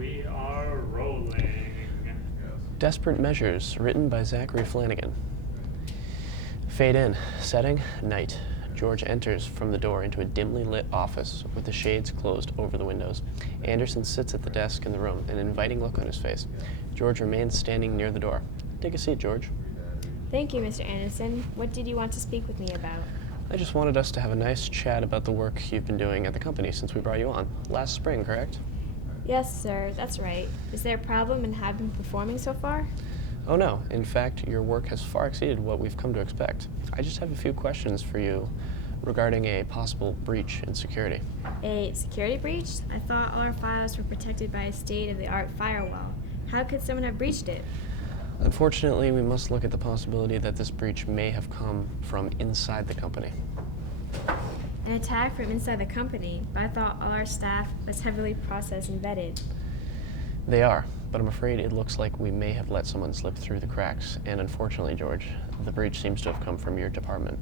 We are rolling. Desperate Measures, written by Zachary Flanagan. Fade in. Setting, night. George enters from the door into a dimly lit office with the shades closed over the windows. Anderson sits at the desk in the room, an inviting look on his face. George remains standing near the door. Take a seat, George. Thank you, Mr. Anderson. What did you want to speak with me about? I just wanted us to have a nice chat about the work you've been doing at the company since we brought you on. Last spring, correct? Yes, sir, that's right. Is there a problem in how I've been performing so far? Oh no, in fact, your work has far exceeded what we've come to expect. I just have a few questions for you regarding a possible breach in security. A security breach? I thought all our files were protected by a state-of-the-art firewall. How could someone have breached it? Unfortunately, we must look at the possibility that this breach may have come from inside the company. An attack from inside the company, but I thought all our staff was heavily processed and vetted. They are, but I'm afraid it looks like we may have let someone slip through the cracks, and unfortunately, George, the breach seems to have come from your department.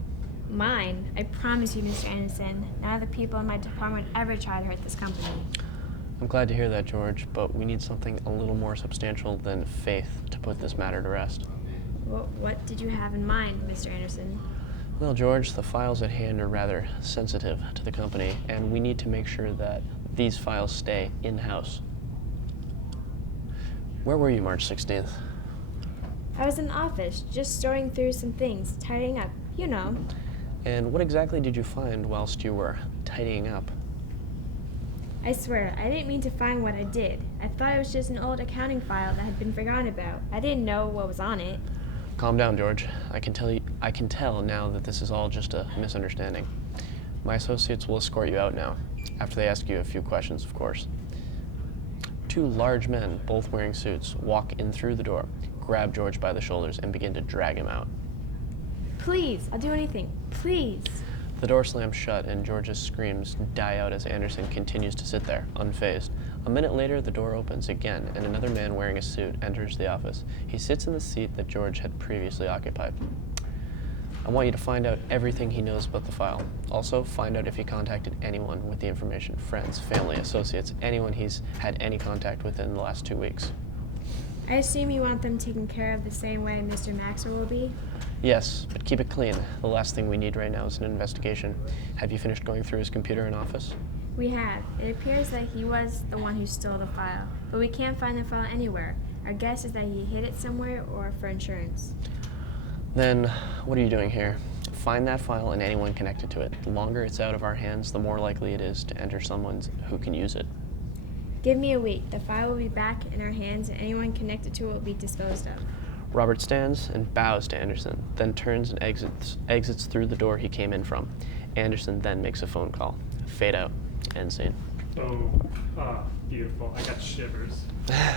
Mine? I promise you, Mr. Anderson, none of the people in my department ever try to hurt this company. I'm glad to hear that, George, but we need something a little more substantial than faith to put this matter to rest. Well, what did you have in mind, Mr. Anderson? Well, George, the files at hand are rather sensitive to the company, and we need to make sure that these files stay in-house. Where were you March 16th? I was in the office, just sorting through some things, tidying up, you know. And what exactly did you find whilst you were tidying up? I swear, I didn't mean to find what I did. I thought it was just an old accounting file that had been forgotten about. I didn't know what was on it. Calm down, George. I can tell now that this is all just a misunderstanding. My associates will escort you out now, after they ask you a few questions, of course. Two large men, both wearing suits, walk in through the door, grab George by the shoulders, and begin to drag him out. Please, I'll do anything. Please. The door slams shut, and George's screams die out as Anderson continues to sit there, unfazed. A minute later, the door opens again, and another man wearing a suit enters the office. He sits in the seat that George had previously occupied. I want you to find out everything he knows about the file. Also, find out if he contacted anyone with the information, friends, family, associates, anyone he's had any contact with in the last 2 weeks. I assume you want them taken care of the same way Mr. Maxwell will be? Yes, but keep it clean. The last thing we need right now is an investigation. Have you finished going through his computer and office? We have. It appears that he was the one who stole the file, but we can't find the file anywhere. Our guess is that he hid it somewhere or for insurance. Then, what are you doing here? Find that file and anyone connected to it. The longer it's out of our hands, the more likely it is to enter someone who can use it. Give me a week. The file will be back in our hands and anyone connected to it will be disposed of. Robert stands and bows to Anderson, then turns and exits through the door he came in from. Anderson then makes a phone call. Fade out. End scene. Oh, beautiful. I got shivers.